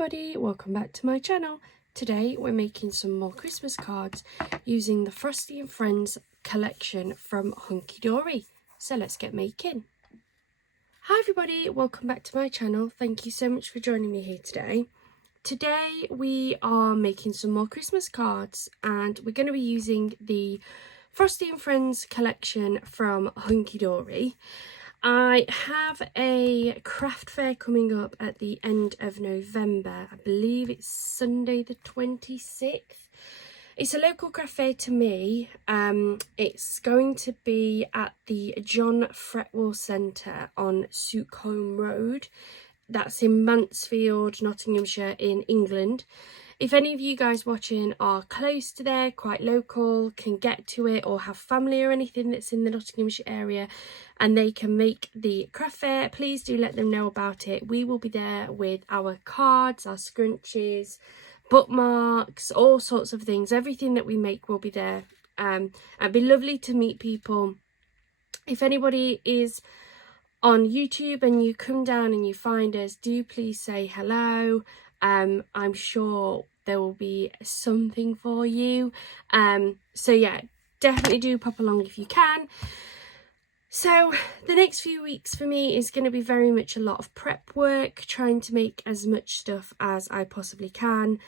everybody, welcome back to my channel. Today we're making some more Christmas cards using the Frosty and Friends collection from Hunky-dory. So let's get making. Hi everybody, welcome back to my channel. Thank you so much for joining me here today. Today we are making some more Christmas cards and we're going to be using the Frosty and Friends collection from Hunky-dory. I have a craft fair coming up at the end of November. I believe it's Sunday the 26th. It's a local craft fair to me. It's going to be at the John Fretwell Centre on Sookholme Road. That's in Mansfield, Nottinghamshire in England. If any of you guys watching are close to there, quite local, can get to it or have family or anything that's in the Nottinghamshire area and they can make the craft fair, please do let them know about it. We will be there with our cards, our scrunchies, bookmarks, all sorts of things. Everything that we make will be there. It'd be lovely to meet people. If anybody is on YouTube and you come down and you find us, do please say hello. I'm sure there will be something for you. So yeah, definitely do pop along if you can. So the next few weeks for me is going to be very much a lot of prep work, trying to make as much stuff as I possibly can.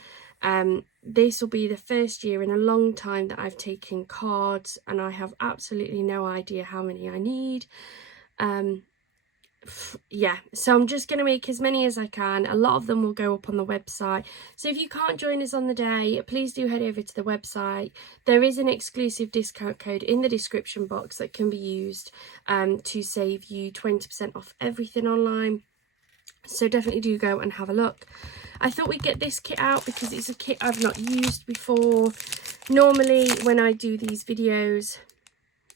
This will be the first year in a long time that I've taken cards and I have absolutely no idea how many I need. Yeah, so I'm just going to make as many as I can. A lot of them will go up on the website, so if you can't join us on the day, please do head over to the website. There is an exclusive discount code in the description box that can be used to save you 20% off everything online, so definitely do go and have a look. I thought we'd get this kit out because it's a kit I've not used before. Normally when I do these videos,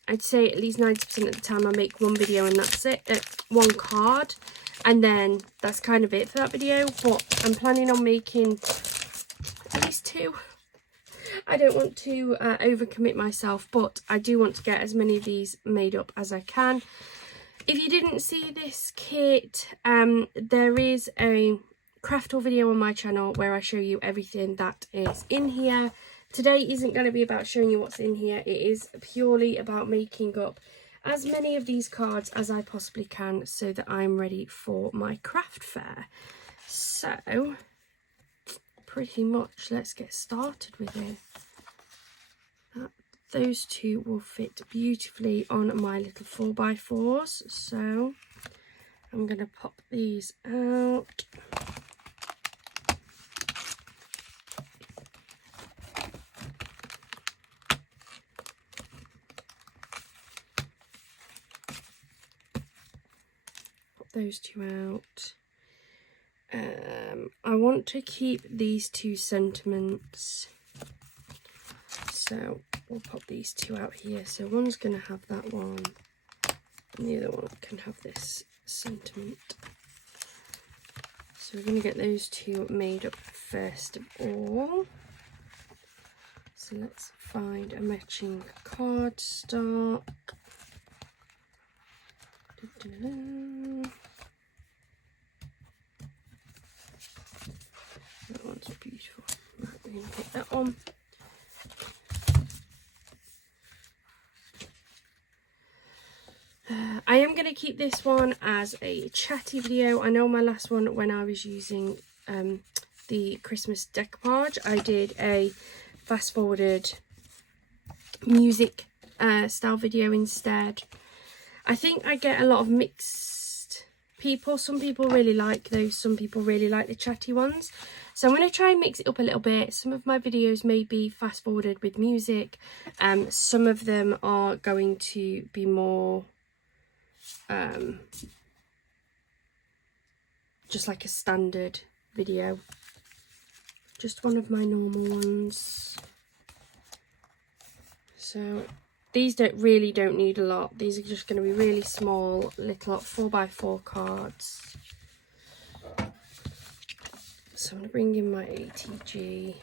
I'd say at least 90% of the time I make one video and that's it, one card, and then that's kind of it for that video, but I'm planning on making at least two. I don't want to overcommit myself, but I do want to get as many of these made up as I can. If you didn't see this kit, there is a craft haul video on my channel where I show you everything that is in here. Today isn't going to be about showing you what's in here. It is purely about making up as many of these cards as I possibly can so that I'm ready for my craft fair. So, pretty much, let's get started with it. Those two will fit beautifully on my little 4x4s. So, I'm going to pop these out. Those two out. I want to keep these two sentiments, so we'll pop these two out here. So one's going to have that one and the other one can have this sentiment. So we're going to get those two made up first of all. So let's find a matching cardstock. That one's beautiful. Right, we're going to pick that one. I am going to keep this one as a chatty video. I know my last one, when I was using the Christmas decoupage, I did a fast forwarded music style video instead. I think I get a lot of mixed people. Some people really like those, some people really like the chatty ones. So I'm going to try and mix it up a little bit. Some of my videos may be fast forwarded with music. Some of them are going to be more just like a standard video. Just one of my normal ones. So these really don't need a lot. These are just going to be really small, little 4x4 cards. So I'm going to bring in my ATG.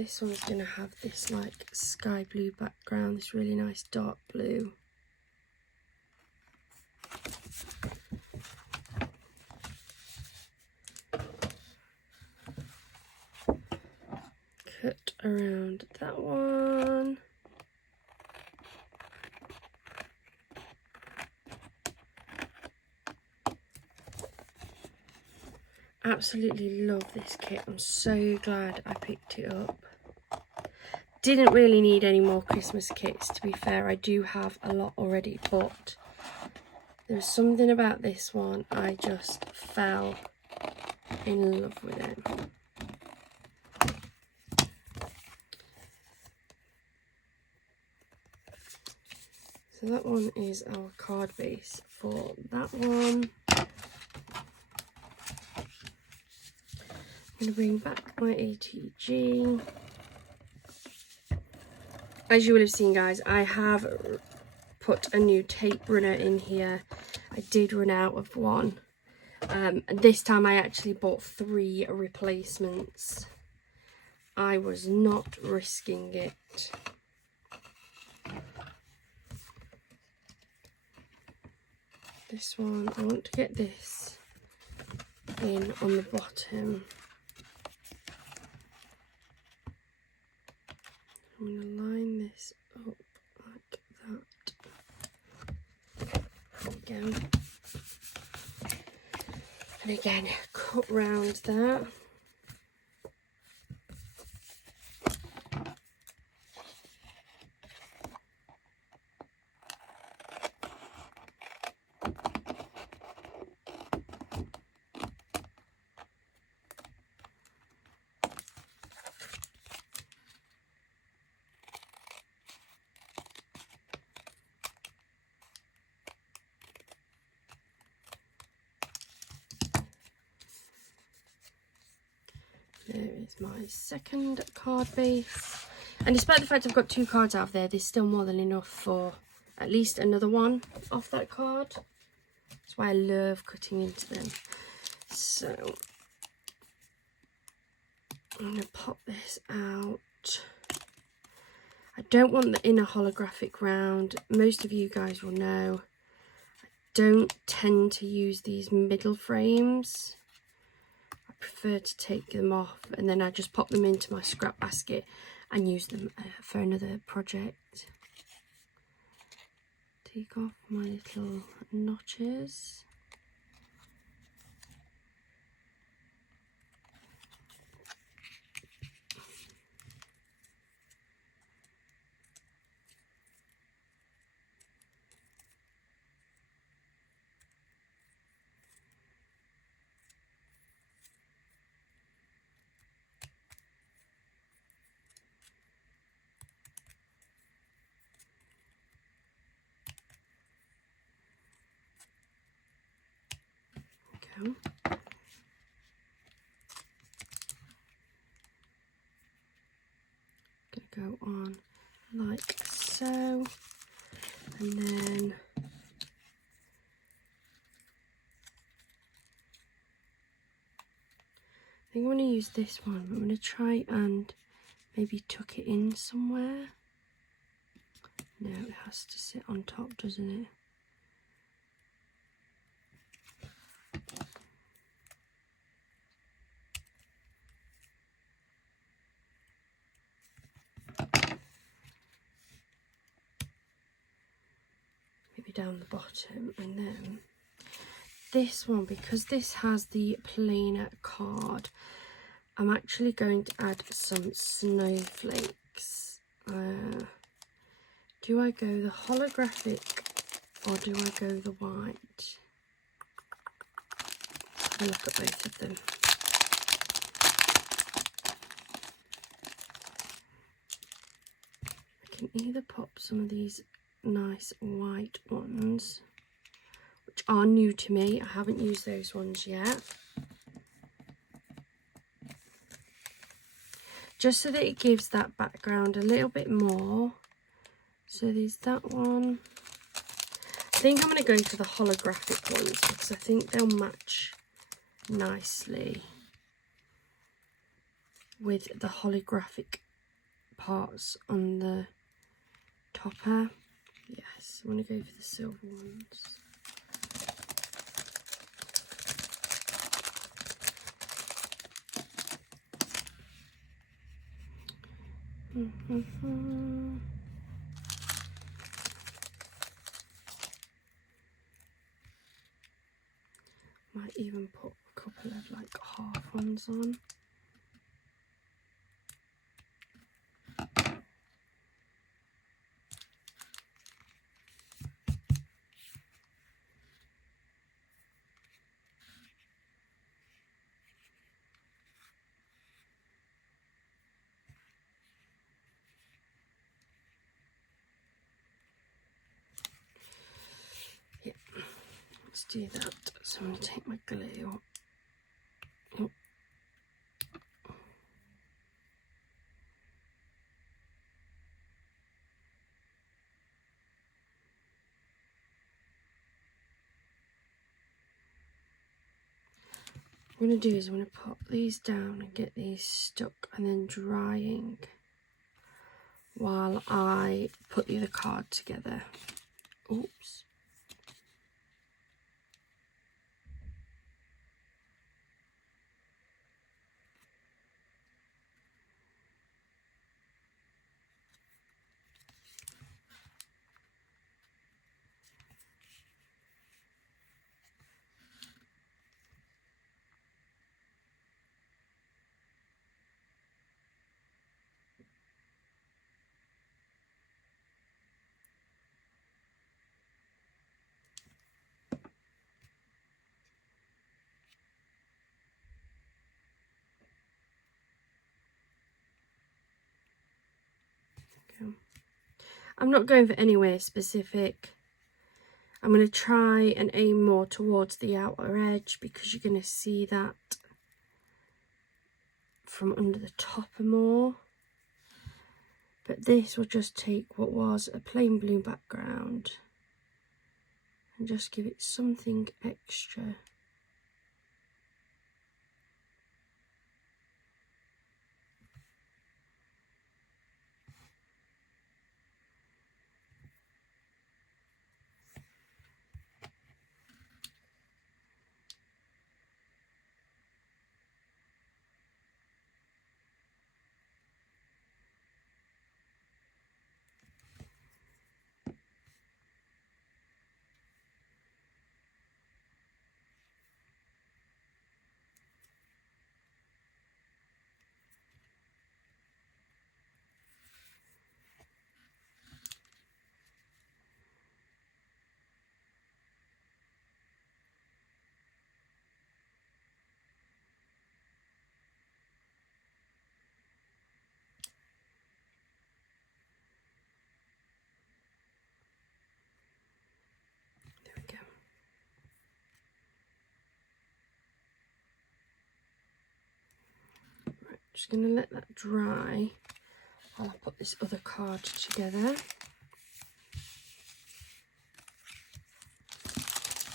this one's going to have this like sky blue background, this really nice dark blue. Cut around that one. Absolutely love this kit. I'm so glad I picked it up. Didn't really need any more Christmas kits, to be fair. I do have a lot already, but there's something about this one, I just fell in love with it. So that one is our card base for that one. I'm going to bring back my ATG. As you will have seen, guys, I have put a new tape runner in here. I did run out of one. And this time I actually bought 3 replacements. I was not risking it. This one, I want to get this in on the bottom. I'm going to line this up like that. There we go. And again, cut round that. There is my second card base. And despite the fact I've got 2 cards out of there, there's still more than enough for at least another one off that card. That's why I love cutting into them. So I'm going to pop this out. I don't want the inner holographic round. Most of you guys will know I don't tend to use these middle frames. Prefer to take them off, and then I just pop them into my scrap basket and use them for another project. Take off my little notches. Go. Gonna go on like so, and then I think I'm going to use this one. I'm going to try and maybe tuck it in somewhere. No, it has to sit on top, doesn't it? Maybe down the bottom, and then this one, because this has the plainer card, I'm actually going to add some snowflakes. Do I go the holographic or do I go the white? I'll look at both of them. I can either pop some of these nice white ones, which are new to me. I haven't used those ones yet. Just so that it gives that background a little bit more. So there's that one. I think I'm going to go for the holographic ones because I think they'll match nicely with the holographic parts on the topper. Yes, I want to go for the silver ones. Might even put a couple of like half ones on. Yeah, let's do that. So I'm going to take my glue. Oh. What I'm going to do is I'm going to pop these down and get these stuck and then drying while I put the other card together. Oops. I'm not going for anywhere specific. I'm going to try and aim more towards the outer edge because you're going to see that from under the topper more. But this will just take what was a plain blue background and just give it something extra. There we go. Right, just going to let that dry while I put this other card together.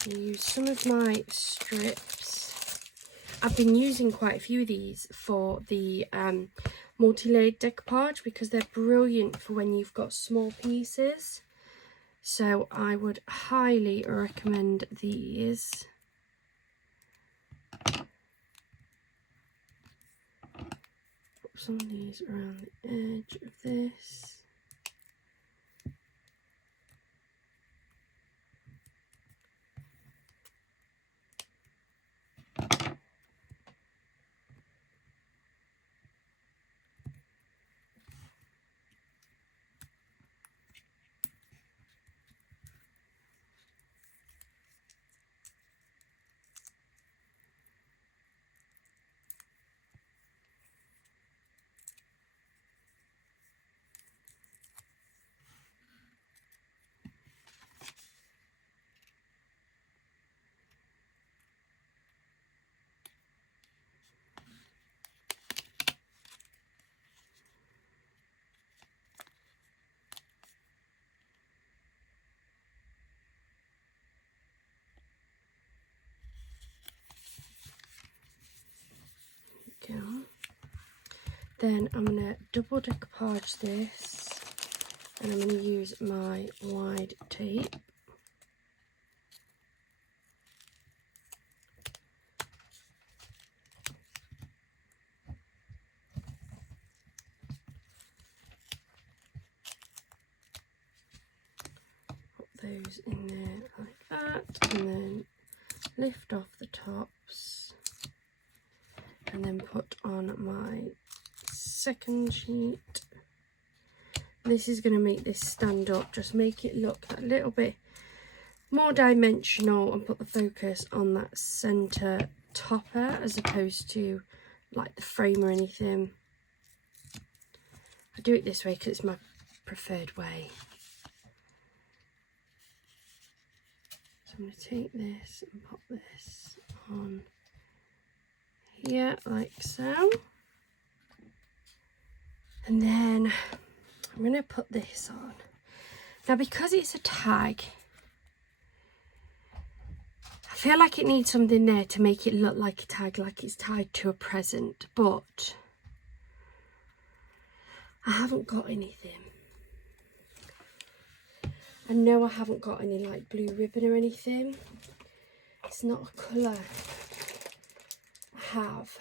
I use some of my strips. I've been using quite a few of these for the multi-layered decoupage because they're brilliant for when you've got small pieces. So I would highly recommend these. Put some of these around the edge of this. Then I'm going to double decoupage this, and I'm going to use my wide tape. Put those in there like that, and then lift off the tops, and then put on my second sheet. This is going to make this stand up, just make it look a little bit more dimensional and put the focus on that centre topper as opposed to like the frame or anything. I do it this way because it's my preferred way. So I'm going to take this and pop this on here like so. And then I'm going to put this on. Now, because it's a tag, I feel like it needs something there to make it look like a tag, like it's tied to a present, but I haven't got anything. I know I haven't got any like blue ribbon or anything. It's not a colour I have.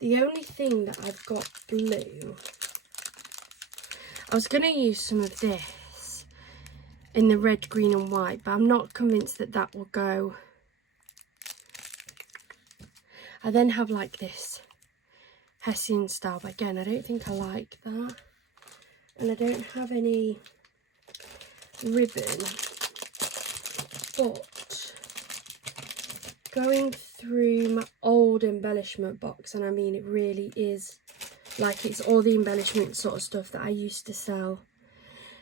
The only thing that I've got blue, I was going to use some of this in the red, green and white, but I'm not convinced that that will go. I then have like this Hessian style, but again, I don't think I like that. And I don't have any ribbon, but going through my old embellishment box, and I mean it really is like it's all the embellishment sort of stuff that I used to sell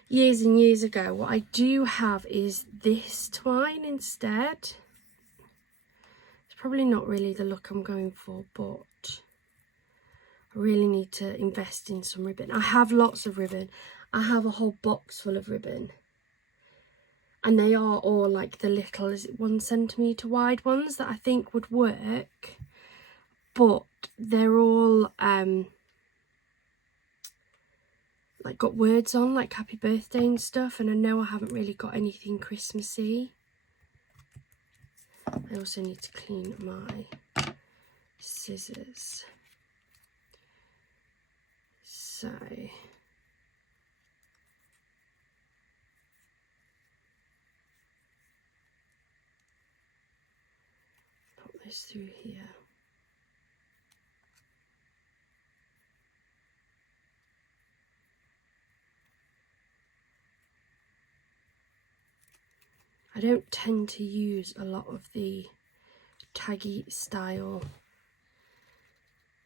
years and years ago. What I do have is this twine instead. It's probably not really the look I'm going for, but I really need to invest in some ribbon. I have lots of ribbon. I have a whole box full of ribbon. And they are all like the little, is it 1 centimetre wide ones that I think would work. But they're all like got words on, like happy birthday and stuff. And I know I haven't really got anything Christmassy. I also need to clean my scissors. So put this through here. I don't tend to use a lot of the taggy style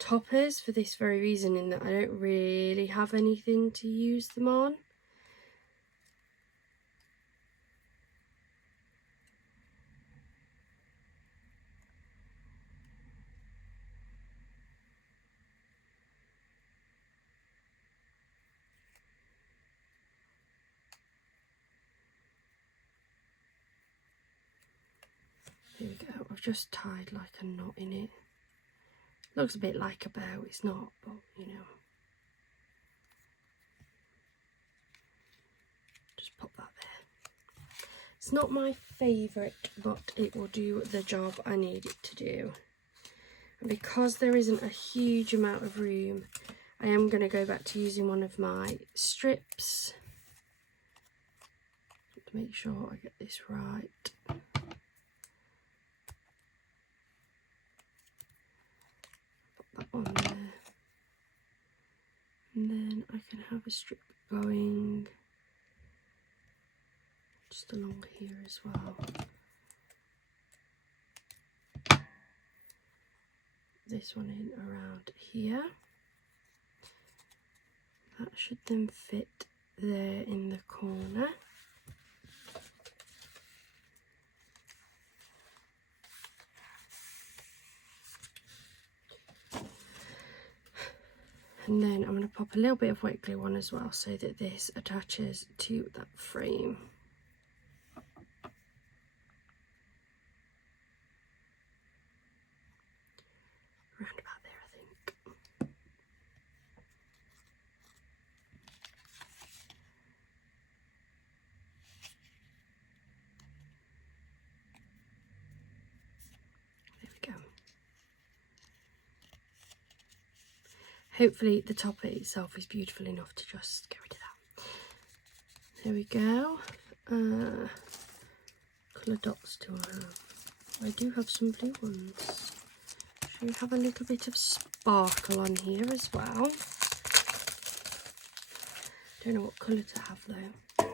toppers for this very reason, in that I don't really have anything to use them on. There we go, I've just tied like a knot in it. Looks a bit like a bow, it's not, but you know. Just pop that there. It's not my favourite, but it will do the job I need it to do. And because there isn't a huge amount of room, I am going to go back to using one of my strips to make sure I get this right. Put that on there. And then I can have a strip going just along here as well. This one in around here. That should then fit there in the corner. And then I'm going to pop a little bit of wet glue on as well so that this attaches to that frame. Round hopefully the top itself is beautiful enough to just get rid of that. There we go. Colour dots do I have? I do have some blue ones. Should we have a little bit of sparkle on here as well? Don't know what colour to have though.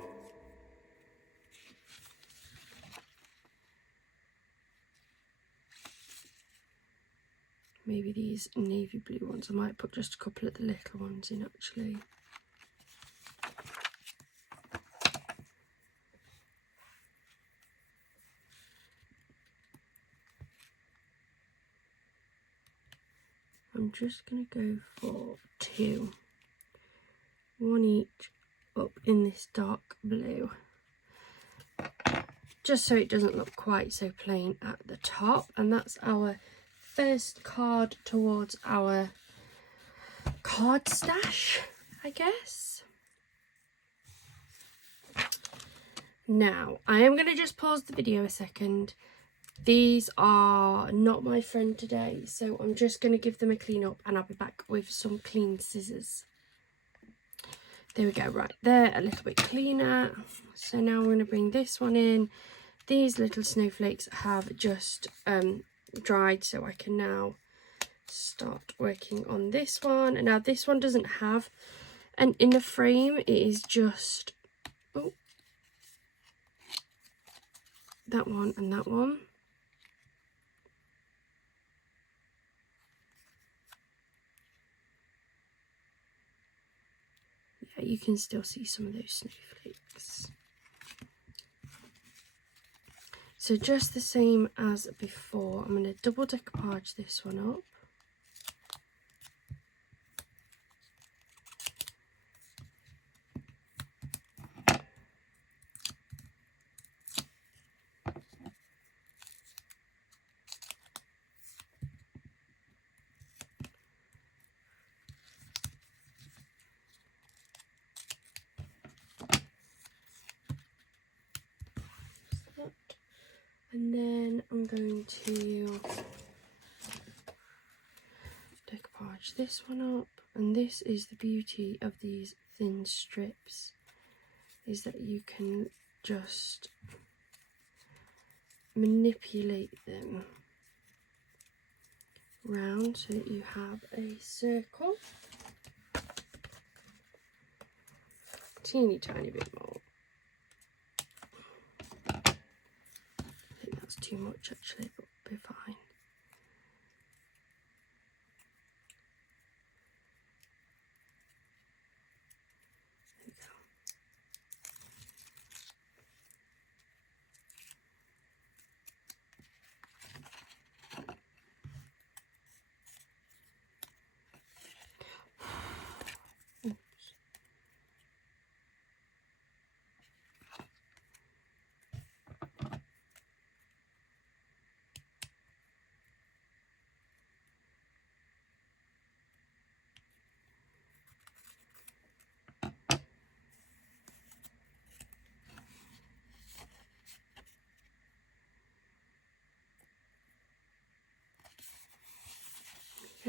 Maybe these navy blue ones. I might put just a couple of the little ones in actually. I'm just going to go for 2. 1 each up in this dark blue. Just so it doesn't look quite so plain at the top. And that's our first card towards our card stash, I guess. Now, I am going to just pause the video a second. These are not my friend today, so I'm just going to give them a clean up and I'll be back with some clean scissors. There we go, right, they're a little bit cleaner. So now I'm going to bring this one in. These little snowflakes have just dried, so I can now start working on this one. And now this one doesn't have an inner frame, it is just that one and that one. Yeah, you can still see some of those snowflakes. So just the same as before, I'm going to double decoupage this one up. And then I'm going to decoupage this one up. And this is the beauty of these thin strips, is that you can just manipulate them round so that you have a circle. Teeny tiny bit more. That's too much actually, but we'll be fine. There we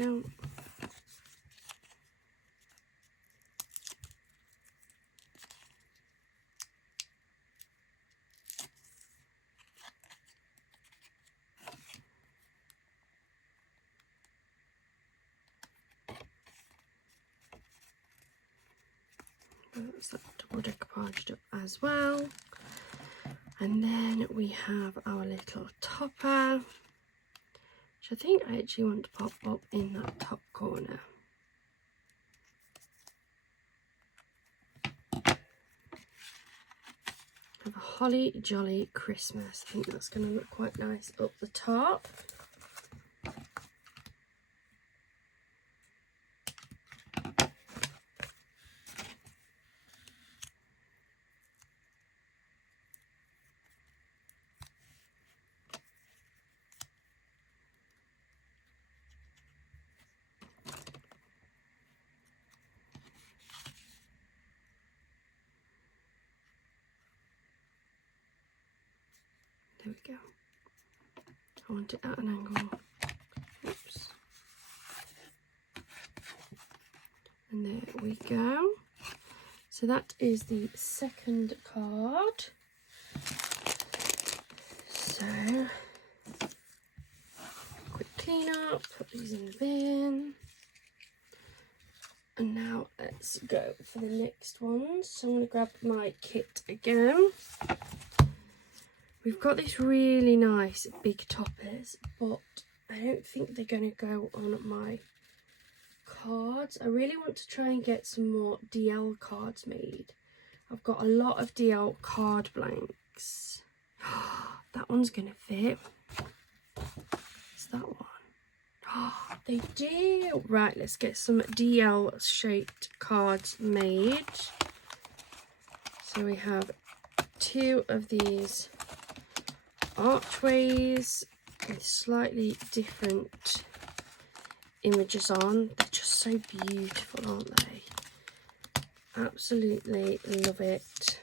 go. Go. That's that double decoupaged up as well. And then we have our little topper, which I think I actually want to pop up in that top corner. Have a holly jolly Christmas. I think that's going to look quite nice up the top. There we go. I want it at an angle. Oops. And there we go. So that is the second card. So, quick clean up, put these in the bin. And now let's go for the next one. So I'm going to grab my kit again. We've got this really nice big toppers, but I don't think they're going to go on my cards. I really want to try and get some more DL cards made. I've got a lot of DL card blanks. That one's going to fit. It's that one. They do. Right, let's get some DL shaped cards made. So we have 2 of these archways with slightly different images on. They're just so beautiful, aren't they? Absolutely love it.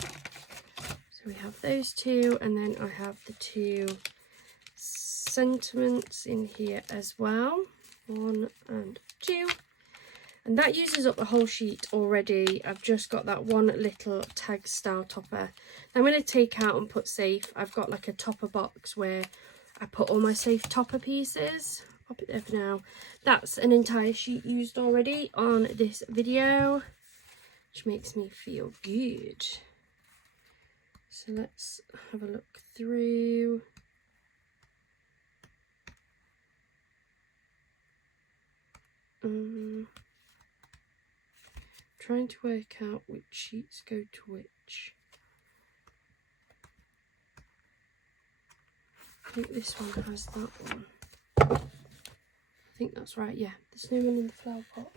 So we have those 2, and then I have the 2 sentiments in here as well. 1 and 2. And that uses up the whole sheet already. I've just got that one little tag style topper. I'm going to take out and put safe. I've got like a topper box where I put all my safe topper pieces. Pop it there for now. That's an entire sheet used already on this video, which makes me feel good. So let's have a look through. Trying to work out which sheets go to which. I think this one has that one. I think that's right, yeah. The snowman in the flower pot.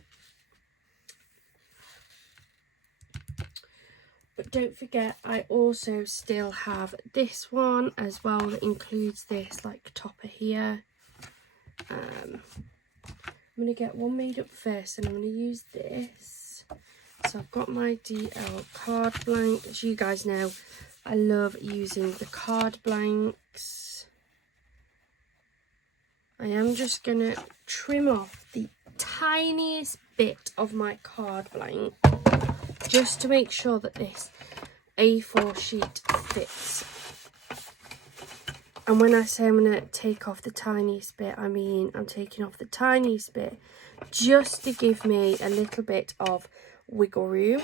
But don't forget, I also still have this one as well that includes this like topper here. I'm going to get one made up first, and I'm going to use this. So I've got my DL card blank. As you guys know, I love using the card blanks. I am just going to trim off the tiniest bit of my card blank just to make sure that this A4 sheet fits. And when I say I'm going to take off the tiniest bit, I mean I'm taking off the tiniest bit just to give me a little bit of wiggle room.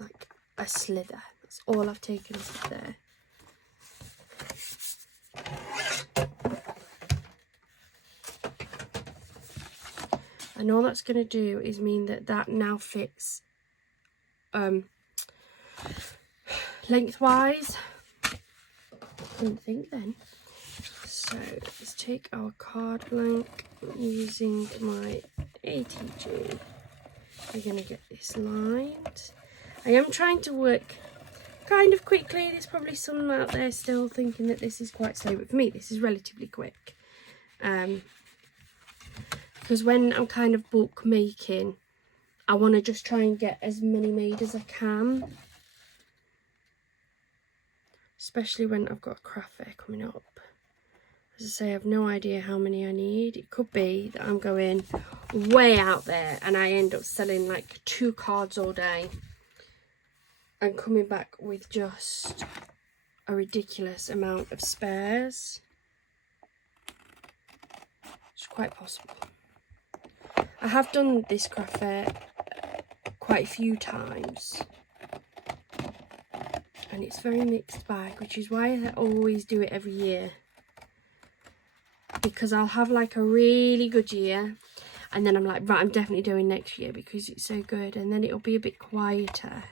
Like a slither. That's all I've taken off there. And all that's going to do is mean that that now fits lengthwise. Couldn't think then. So let's take our card blank using my ATG. We're going to get this lined. I am trying to work kind of quickly. There's probably some out there still thinking that this is quite slow, but for me this is relatively quick. Because when I'm kind of bulk making, I want to just try and get as many made as I can. Especially when I've got a craft fair coming up. As I say, I have no idea how many I need. It could be that I'm going way out there and I end up selling like 2 cards all day and coming back with just a ridiculous amount of spares. It's quite possible. I have done this craft fair quite a few times. And it's very mixed bag, which is why I always do it every year. Because I'll have like a really good year and then I'm like, right, I'm definitely doing next year because it's so good, and then it'll be a bit quieter.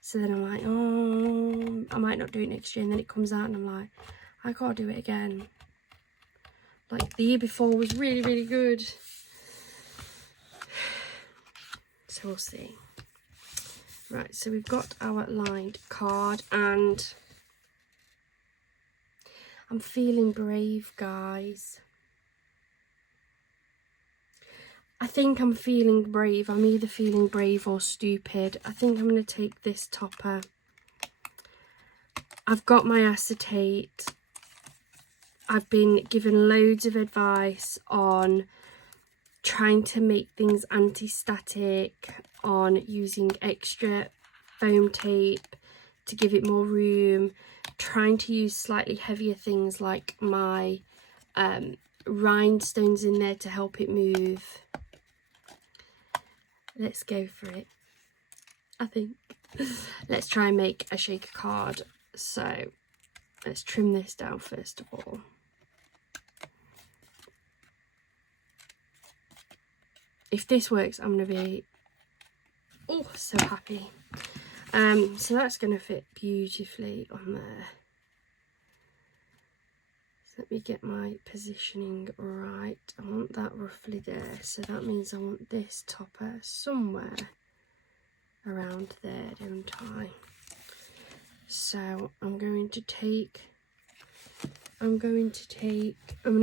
So then I'm like, oh, I might not do it next year, and then it comes out and I'm like, I gotta do it again. Like the year before was really, really good. So we'll see. Right, so we've got our lined card and I'm feeling brave, guys. I think I'm feeling brave. I'm either feeling brave or stupid. I think I'm going to take this topper. I've got my acetate. I've been given loads of advice on trying to make things anti-static, on using extra foam tape to give it more room, trying to use slightly heavier things like my rhinestones in there to help it move. Let's go for it, I think. Let's try and make a shaker card. So let's trim this down first of all. If this works, I'm going to be so happy. So that's going to fit beautifully on there. So let me get my positioning right. I want that roughly there. So that means I want this topper somewhere around there, don't I? So I'm going to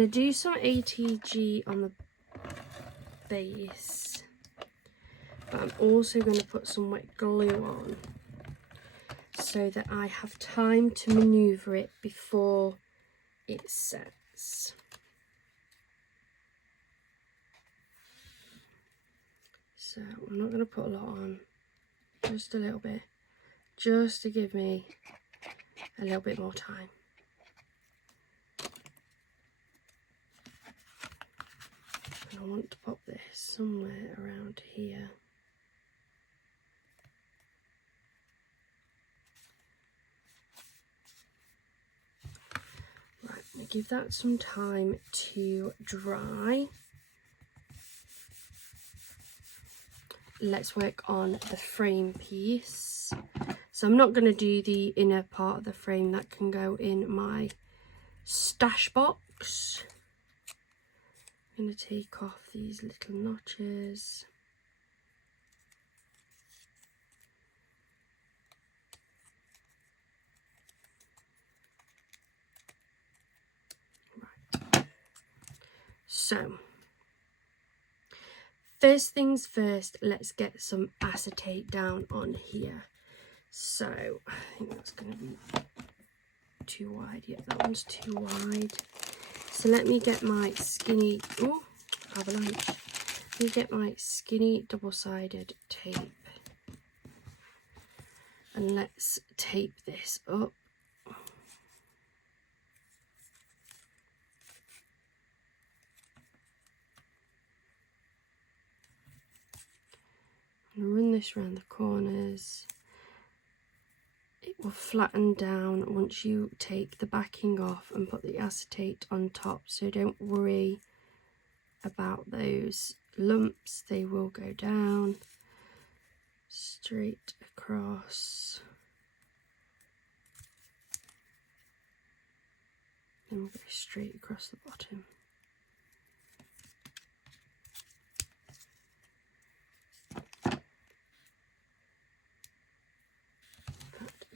do some ATG on the base, but I'm also going to put some wet glue on so that I have time to maneuver it before it sets. So I'm not going to put a lot on, just a little bit, just to give me a little bit more time. And I want to pop this somewhere around here. Right, I'm going to give that some time to dry. Let's work on the frame piece. So I'm not going to do the inner part of the frame, that can go in my stash box. I'm going to take off these little notches. Right. So, first things first, let's get some acetate down on here. So, I think that's going to be too wide. Yeah, that one's too wide. So let me get my skinny, avalanche. Let me get my skinny double-sided tape. And let's tape this up. I'm going to run this around the corners. It will flatten down once you take the backing off and put the acetate on top, so don't worry about those lumps, they will go down straight across. Then we'll go straight across the bottom.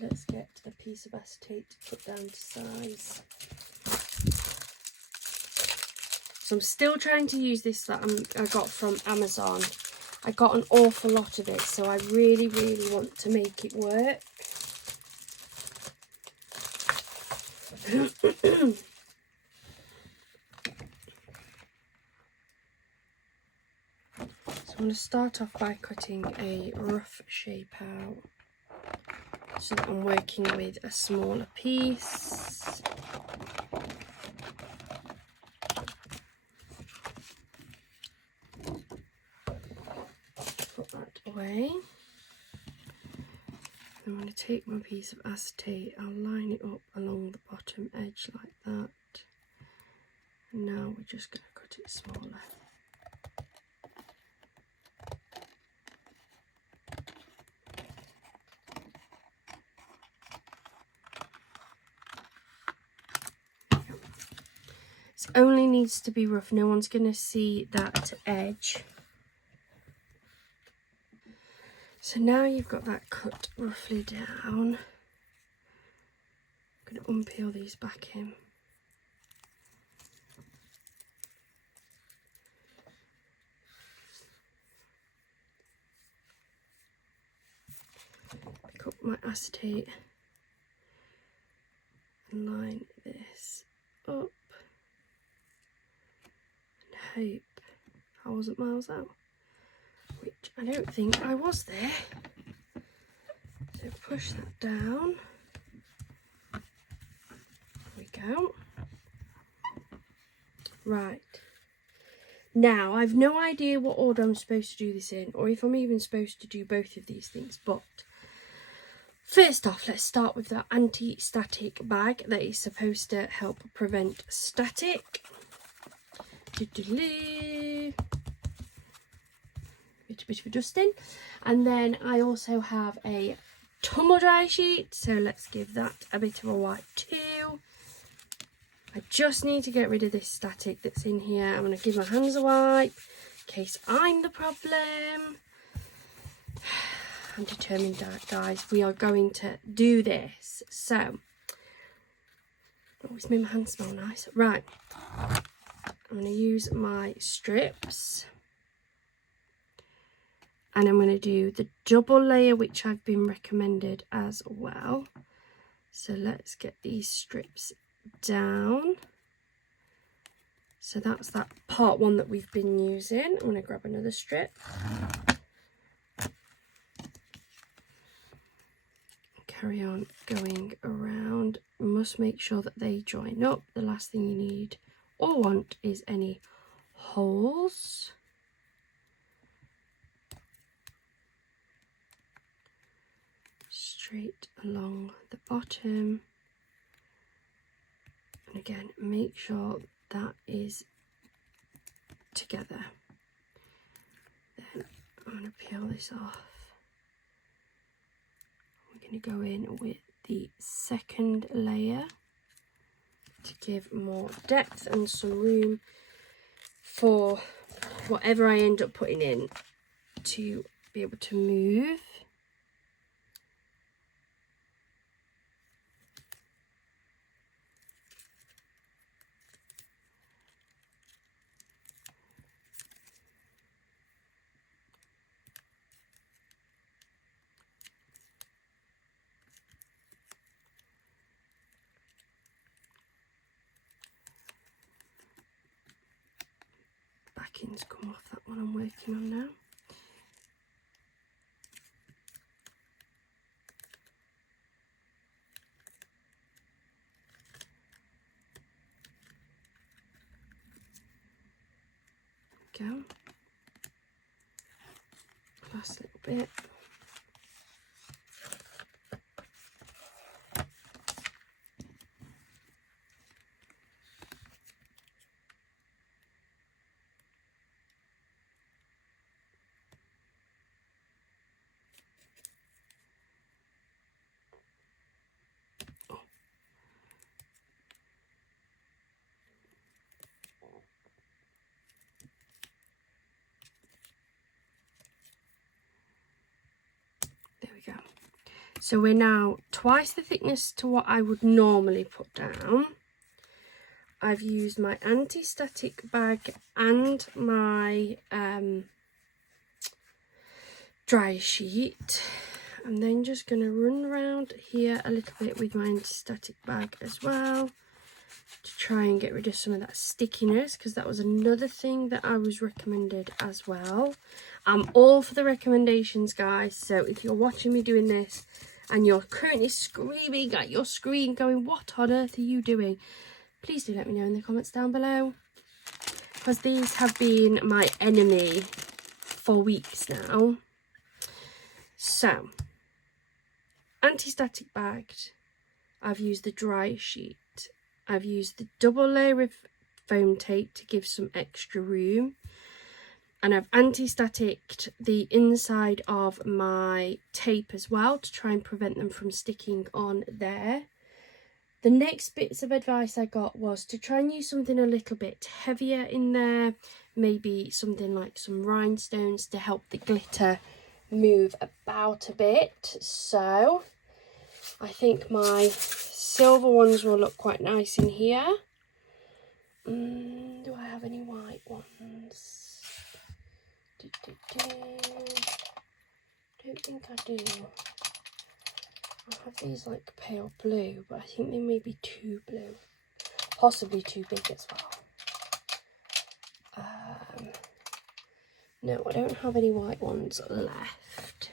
Let's get a piece of acetate to put down to size. So I'm still trying to use this that I got from Amazon. I got an awful lot of it, so I really, really want to make it work. So I'm going to start off by cutting a rough shape out, so that I'm working with a smaller piece. Put that away. I'm going to take my piece of acetate, I'll line it up along the bottom edge like that. And now we're just going to cut it smaller. It only needs to be rough, no one's going to see that edge. So now you've got that cut roughly down, I'm going to unpeel these back in. Pick up my acetate and line this up. hope I wasn't miles out, which I don't think I was there. So push that down. There we go. Right. Now, I've no idea what order I'm supposed to do this in, or if I'm even supposed to do both of these things, but first off, let's start with the anti-static bag that is supposed to help prevent static. Bit of a dusting. And then I also have a tumble dry sheet, so let's give that a bit of a wipe too. I just need to get rid of this static that's in here. I'm going to give my hands a wipe in case I'm the problem. I'm determined, guys. We are going to do this. So, oh, it's made my hands smell nice. Right. I'm going to use my strips. And I'm going to do the double layer, which I've been recommended as well. So let's get these strips down. So that's that part one that we've been using. I'm going to grab another strip. Carry on going around. You must make sure that they join up. The last thing you need or want is any holes. Straight along the bottom. And again, make sure that is together. Then I'm going to peel this off. We're going to go in with the second layer to give more depth and some room for whatever I end up putting in to be able to move. Backings come off that one I'm working on now. Go. Last little bit. There we go. So we're now twice the thickness to what I would normally put down. I've used my anti-static bag and my dry sheet. I'm then just going to run around here a little bit with my anti-static bag as well to try and get rid of some of that stickiness, because that was another thing that I was recommended as well. I'm all for the recommendations, guys, so if you're watching me doing this and you're currently screaming at your screen going, what on earth are you doing, please do let me know in the comments down below, because these have been my enemy for weeks now. So, anti-static bagged, I've used the dry sheet, I've used the double layer of foam tape to give some extra room, and I've anti-staticked the inside of my tape as well to try and prevent them from sticking on there. The next bits of advice I got was to try and use something a little bit heavier in there, maybe something like some rhinestones to help the glitter move about a bit. So I think my silver ones will look quite nice in here. Do I have any white ones? Don't think I do. I have these like pale blue, but I think they may be too blue, possibly too big as well. No, I don't have any white ones left.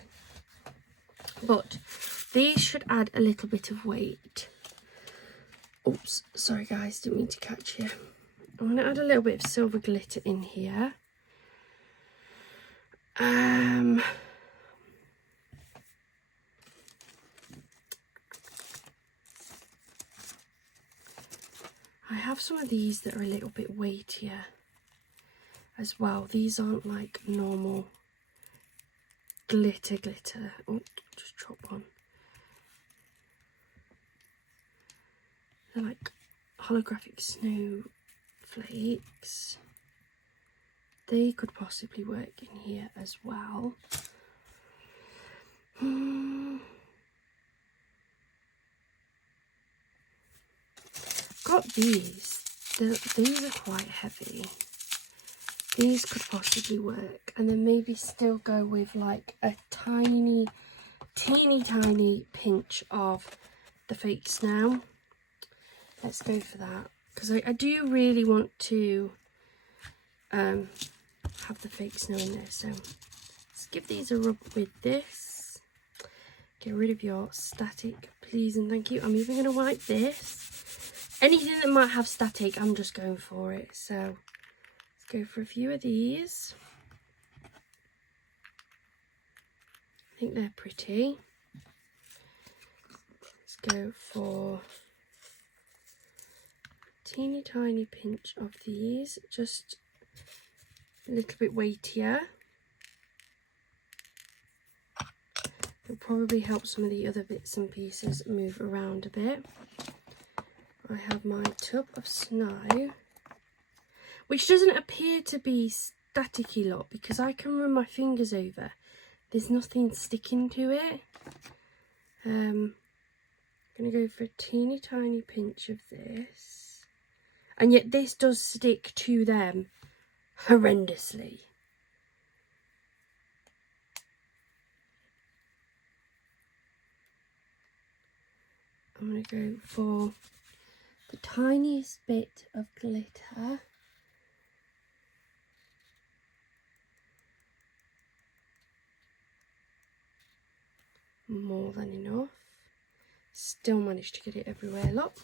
But these should add a little bit of weight. Oops, sorry guys, didn't mean to catch you. I'm going to add a little bit of silver glitter in here. I have some of these that are a little bit weightier as well. These aren't like normal glitter. Oh, just drop one. They're like holographic snowflakes. They could possibly work in here as well. Got these. These are quite heavy. These could possibly work, and then maybe still go with like a teeny tiny pinch of the fake snow. Let's go for that, because I do really want to have the fake snow in there. So let's give these a rub with this. Get rid of your static, please and thank you. I'm even going to wipe this. Anything that might have static, I'm just going for it. So let's go for a few of these. I think they're pretty. Let's go for a teeny tiny pinch of these, just a little bit weightier. It'll probably help some of the other bits and pieces move around a bit. I have my tub of snow, which doesn't appear to be staticky lot because I can run my fingers over. There's nothing sticking to it. I'm going to go for a teeny tiny pinch of this. And yet this does stick to them horrendously. I'm going to go for the tiniest bit of glitter. More than enough. Still managed to get it everywhere, look.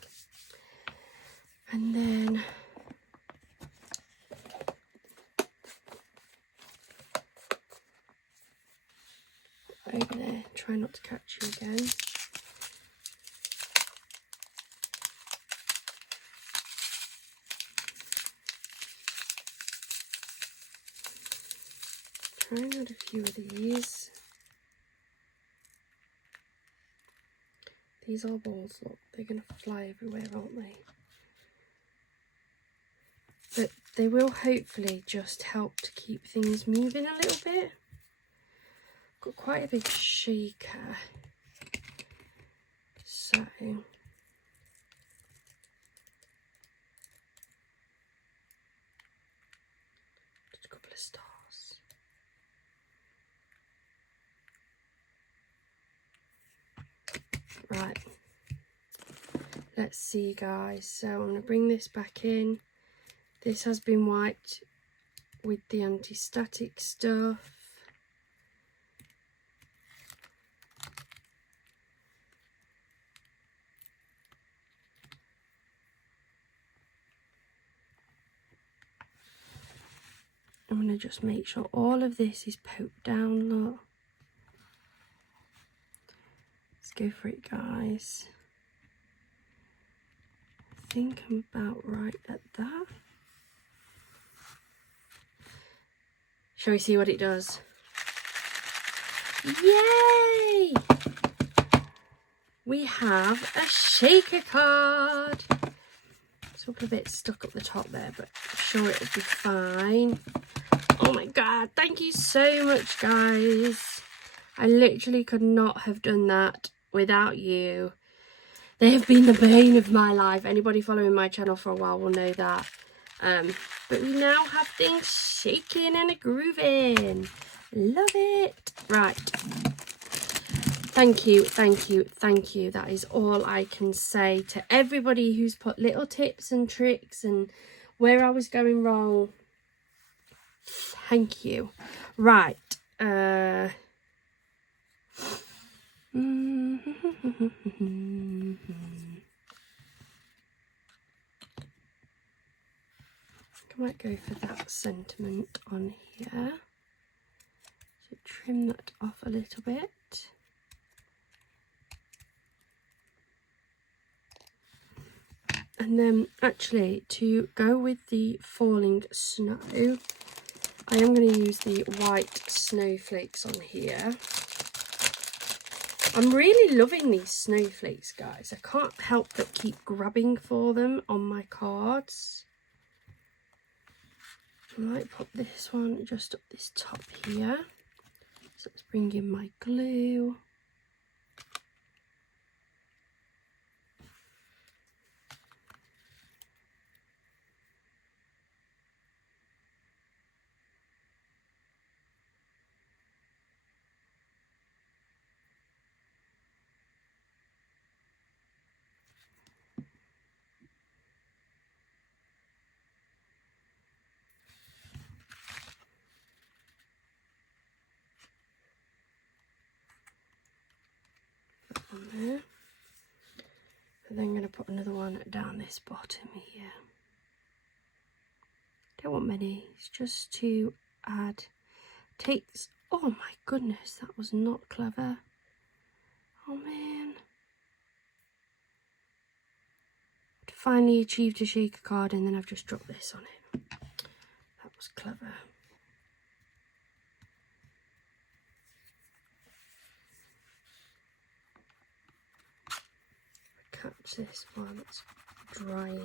And then over there, try not to catch you again. Try and add a few of these. These are balls, look, they're going to fly everywhere, aren't they? But they will hopefully just help to keep things moving a little bit. Got quite a big shaker. So just a couple of stars. Right, let's see guys, so I'm going to bring this back in. This has been wiped with the anti-static stuff. I'm going to just make sure all of this is poked down, look. Let's go for it guys. I think I'm about right at that. Shall we see what it does? Yay! We have a shaker card. It's a bit stuck up the top there, but I'm sure it'll be fine. Oh my god, thank you so much guys. I literally could not have done that without you. They have been the bane of my life. Anybody following my channel for a while will know that. But we now have things shaking and grooving. Love it. Right. Thank you, thank you, thank you. That is all I can say to everybody who's put little tips and tricks and where I was going wrong. Thank you. Right. I might go for that sentiment on here. So trim that off a little bit. And then actually to go with the falling snow, I am going to use the white snowflakes on here. I'm really loving these snowflakes, guys. I can't help but keep grabbing for them on my cards. I might put this one just up this top here. So let's bring in my glue. On there. And then I'm going to put another one down this bottom here. Don't want many, it's just to add. Takes, oh my goodness, that was not clever. Oh man. Finally achieved a shaker card and then I've just dropped this on it. That was clever. Catch this while it's drying.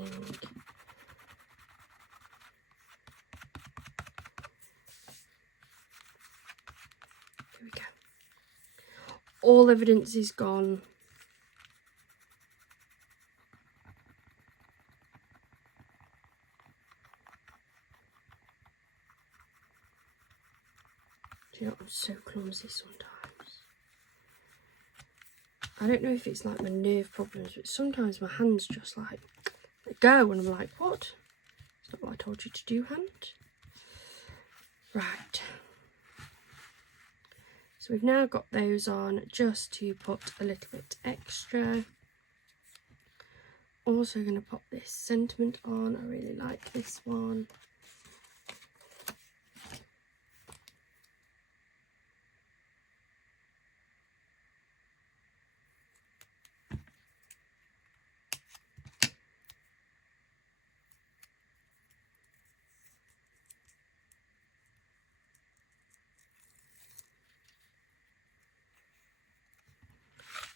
Here we go. All evidence is gone. Do you know, I'm so clumsy sometimes. I don't know if it's like my nerve problems, but sometimes my hands just like go and I'm like, what? It's not what I told you to do, hand. Right. So we've now got those on just to put a little bit extra. Also going to pop this sentiment on. I really like this one.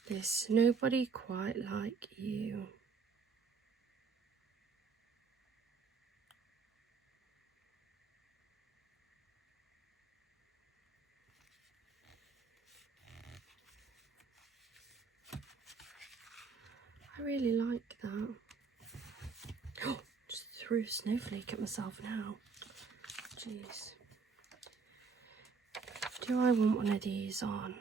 There's nobody quite like you. I really like that. Oh, just threw a snowflake at myself now. Jeez. Do I want one of these on?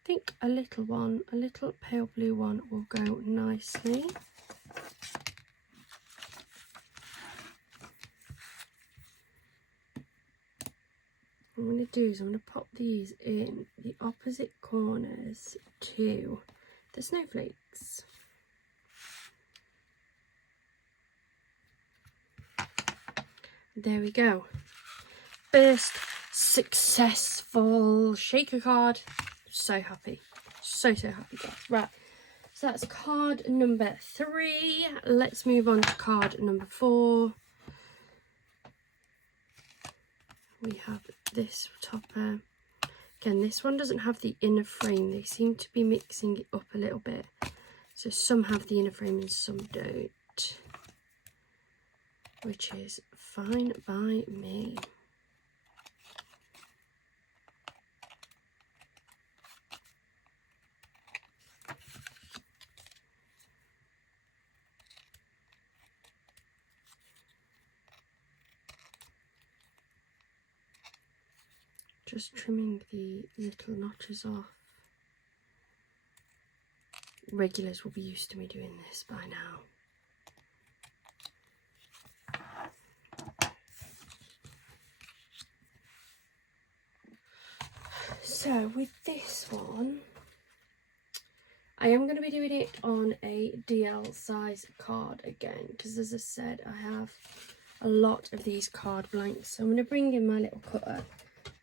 I think a little one, a little pale blue one will go nicely. What I'm going to do is I'm going to pop these in the opposite corners to the snowflakes. There we go. First successful shaker card. So happy. So happy, guys. Right. So that's card number 3. Let's move on to card number 4. We have this topper. Again, this one doesn't have the inner frame. They seem to be mixing it up a little bit. So some have the inner frame and some don't. Which is fine by me. Just trimming the little notches off. Regulars will be used to me doing this by now. So with this one, I am going to be doing it on a DL size card again, because as I said, I have a lot of these card blanks. So I'm going to bring in my little cutter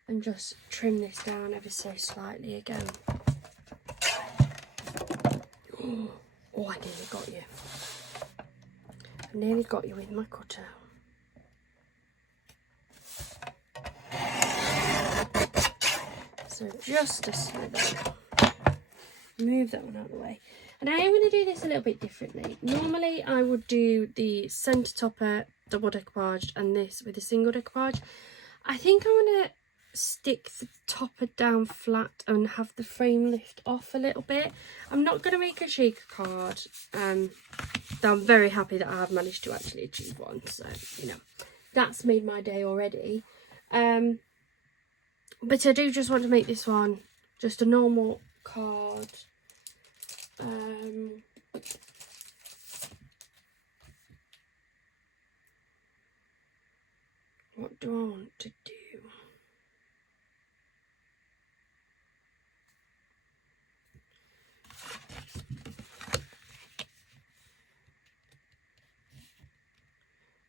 and just trim this down ever so slightly again. Oh, I nearly got you. I nearly got you with my cutter. So just a smidgen. Move that one out of the way. And I am going to do this a little bit differently. Normally I would do the centre topper double decoupage and this with a single decoupage. I think I'm going to stick the topper down flat and have the frame lift off a little bit. I'm not going to make a shaker card. I'm very happy that I have managed to actually achieve one. So, you know, that's made my day already. But I do just want to make this one just a normal card. What do I want to do?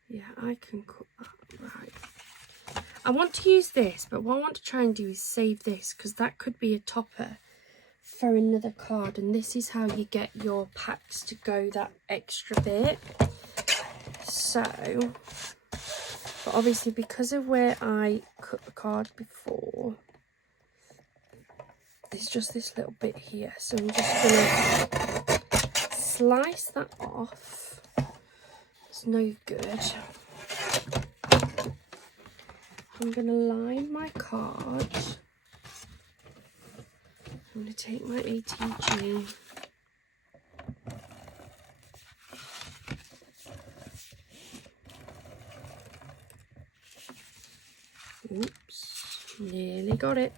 Yeah, I can cut that, right. I want to use this, but what I want to try and do is save this, because that could be a topper for another card, and this is how you get your packs to go that extra bit. So, but obviously because of where I cut the card before, there's just this little bit here, so I'm just going to slice that off. It's no good. I'm going to line my card. I'm going to take my ATG. Oops, nearly got it.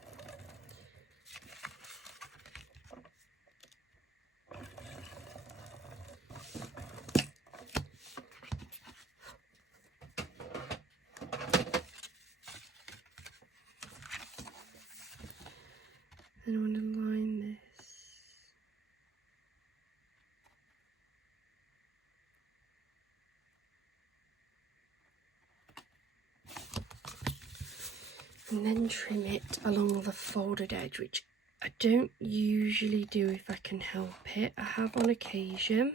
Then I want to line this. And then trim it along the folded edge, which I don't usually do if I can help it. I have on occasion.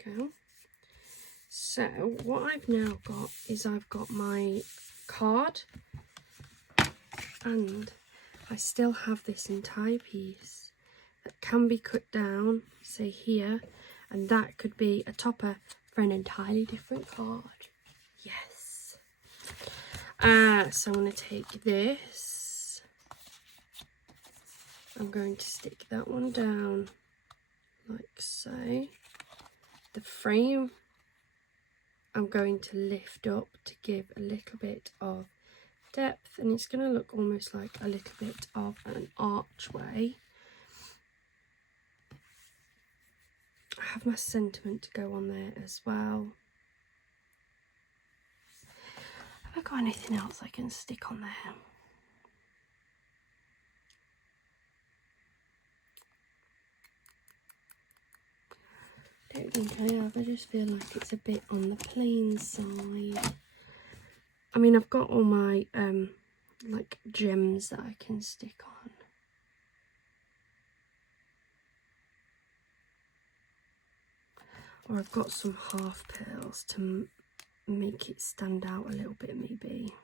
Okay. So what I've now got is I've got my card, and I still have this entire piece that can be cut down, say here, and that could be a topper for an entirely different card. Yes. So I'm going to take this. I'm going to stick that one down like so. The frame I'm going to lift up to give a little bit of depth, and it's going to look almost like a little bit of an archway. I have my sentiment to go on there as well. Have I got anything else I can stick on there? I don't think I have. I just feel like it's a bit on the plain side. I mean, I've got all my like gems that I can stick on. Or I've got some half pearls to make it stand out a little bit, maybe.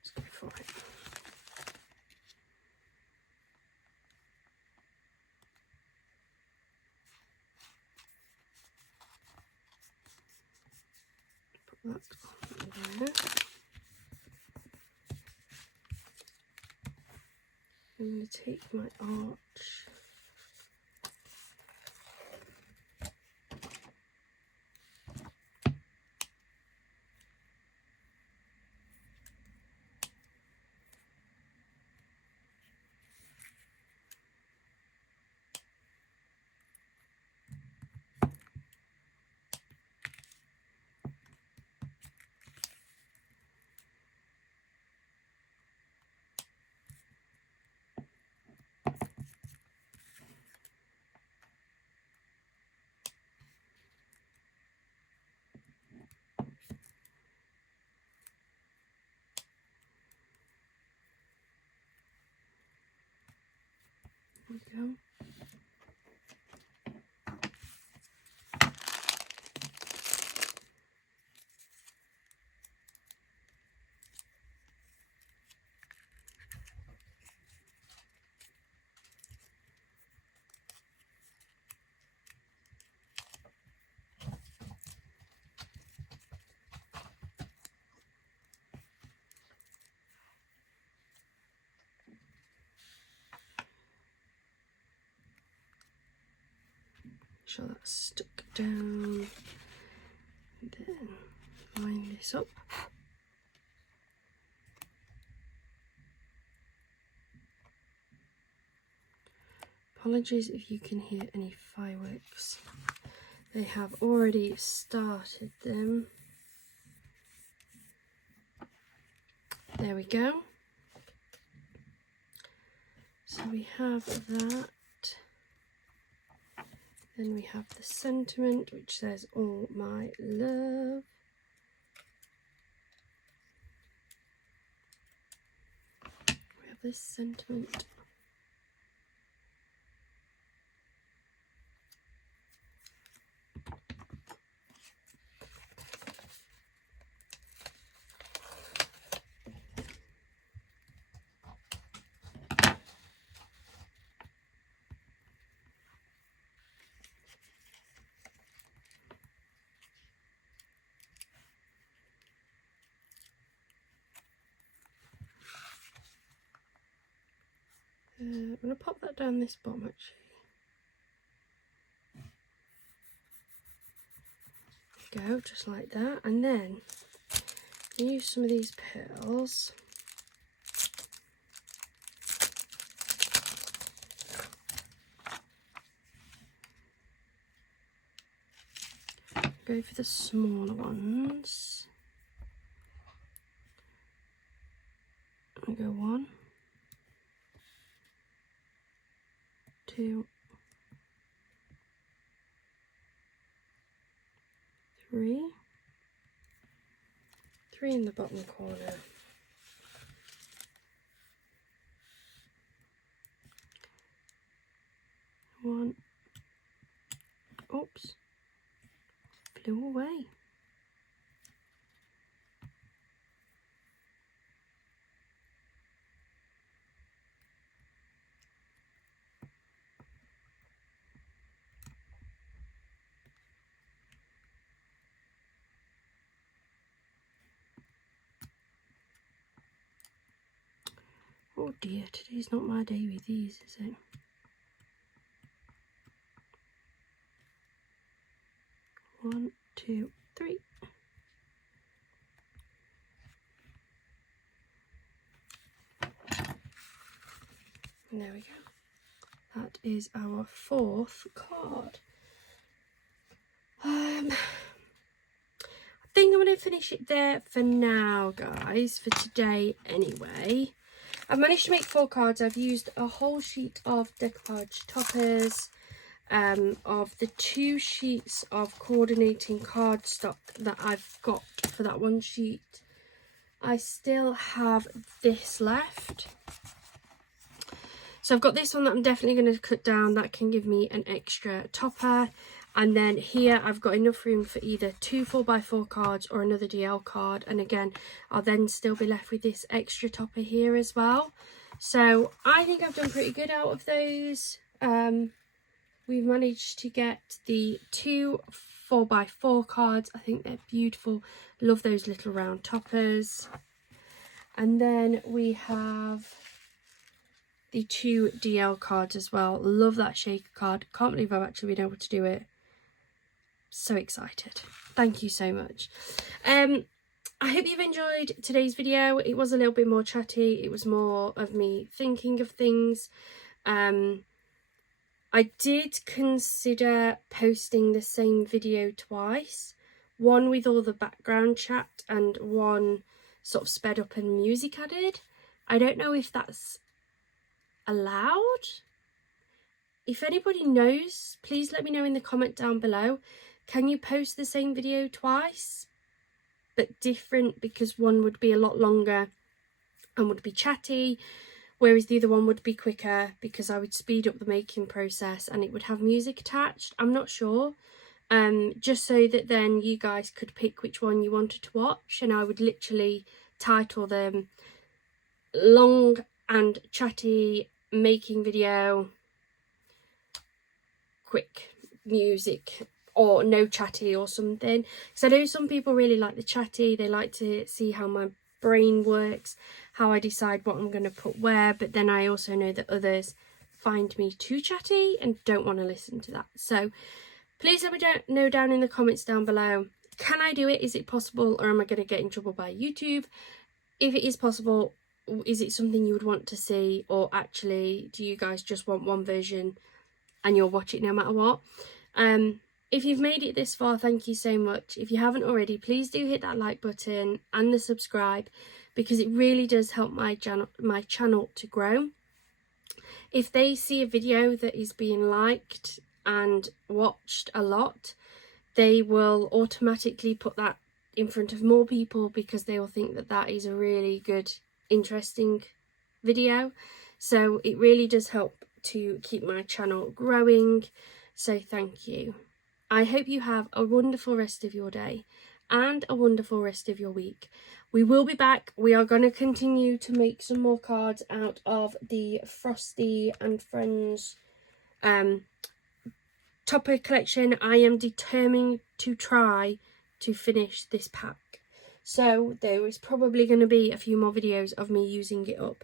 Let's go for it. Put that on there. I'm going to take my arch. There we go. Sure that's stuck down, and then line this up. Apologies if you can hear any fireworks. They have already started them. There we go. So we have that. Then we have the sentiment, which says all my love. We have this sentiment. I'm going to pop that down this bottom actually. Go just like that, and then use some of these pearls. Go for the smaller ones. I go 1, 2, 3 in the bottom corner. One. Oops. Flew away. Oh dear, today's not my day with these, is it? One, 2, 3. And there we go. That is our 4th card. I think I'm going to finish it there for now, guys, for today anyway. I've managed to make 4 cards. I've used a whole sheet of decoupage toppers, of the 2 sheets of coordinating cardstock that I've got for that one sheet. I still have this left. So I've got this one that I'm definitely going to cut down. That can give me an extra topper. And then here I've got enough room for either 2 4x4 cards or another DL card. And again, I'll then still be left with this extra topper here as well. So I think I've done pretty good out of those. We've managed to get the 2 4x4 cards. I think they're beautiful. Love those little round toppers. And then we have the 2 DL cards as well. Love that shaker card. Can't believe I've actually been able to do it. So excited. Thank you so much. I hope you've enjoyed today's video. It was a little bit more chatty. It was more of me thinking of things. I did consider posting the same video twice. One with all the background chat and one sort of sped up and music added. I don't know if that's allowed. If anybody knows, please let me know in the comment down below. Can you post the same video twice but different, because one would be a lot longer and would be chatty, whereas the other one would be quicker because I would speed up the making process and it would have music attached? I'm not sure. Just so that then you guys could pick which one you wanted to watch, and I would literally title them long and chatty making video, quick music, or no chatty or something. Because I know some people really like the chatty. They like to see how my brain works, how I decide what I'm going to put where, but then I also know that others find me too chatty and don't want to listen to that. So please let me know down in the comments down below, can I do it? Is it possible, or am I going to get in trouble by YouTube? If it is possible, is it something you would want to see, or actually do you guys just want one version and you'll watch it no matter what? If you've made it this far, thank you so much. If you haven't already, please do hit that like button and the subscribe, because it really does help my channel to grow. If they see a video that is being liked and watched a lot, they will automatically put that in front of more people, because they will think that that is a really good, interesting video. So it really does help to keep my channel growing. So thank you. I hope you have a wonderful rest of your day and a wonderful rest of your week. We will be back. We are going to continue to make some more cards out of the Frosty and Friends topper collection. I am determined to try to finish this pack. So there is probably going to be a few more videos of me using it up.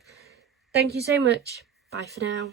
Thank you so much. Bye for now.